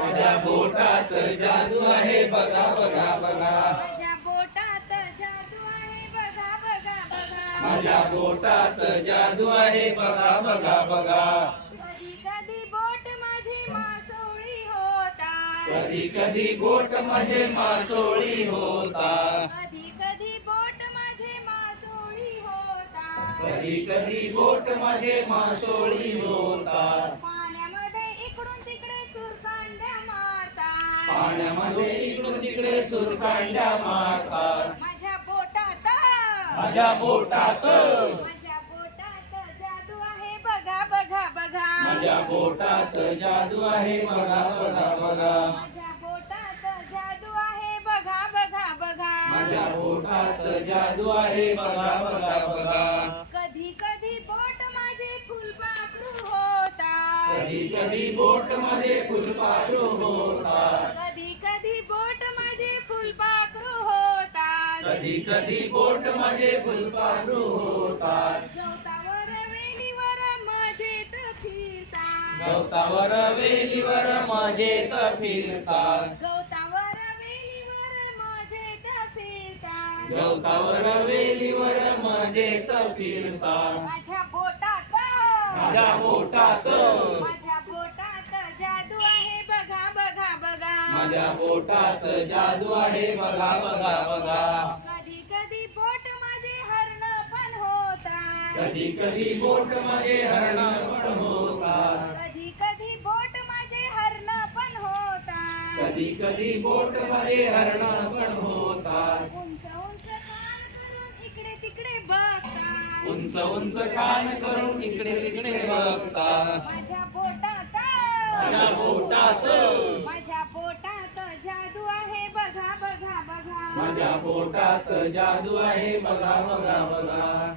माझ्या बोटात जादू आहे बघा बघा बघा. माझ्या बोटात जादू आहे बघा बघा बघा. माझ्या बोटात जादू आहे बघा बघा बघा. कधी कधी बोट माझी मासोळी होता. कधी कधी गोट माझे मासोळी होता. कधी कधी बोट माझे मासोळी होता. कधी कधी बोट माझे मासोळी होता. पाण्यामध्ये इकडून तिकडे सुरकांड्या मारतात. माझ्या बोटात. माझ्या बोटात. माझ्या बोटात जादू आहे बघा बघा बघा. माझ्या बोटात जादू आहे बघा बघा बघा. माझ्या बोटात जादू आहे बघा बघा बघा. माझ्या बोटात जादू आहे बघा बघा बघा. कधी कधी बोट माझे फुलपाखरू होता कधी कधी बोट माझे फुलपाखरू होता कधी कधी बोट माझे फुलपाखरू होता कधी कधी बोट माझे फुलपाखरू होतात. गवतावर वेलीवर मजेत फिरतात. गवतावर वेलीवर मजेत फिरतात. गवतावर वेलीवर मजेत फिरतात. गवतावर वेलीवर मजेत फिरतात. माझ्या बोटात. माझ्या बोटात. माझ्या बोटात माझ्या बोटात जादू आहे बघा बघा बघा. कधी कधी बोट माझे हरण पण होता कधी कधी बोट माझे हरण पण होतात. कधी कधी बोट माझे हरण पण होता कधी कधी बोट माझे हरण पण होतात. उंच उंच कान करून इकडे तिकडे बघतात. उंच उंच कान करून इकडे तिकडे बघतात. माझ्या बोटात माझ्या बोटात माझ्या बोटात जादू आहे बघा बघा बघा माझ्या पोटात जादू आहे बघा बघा बघा.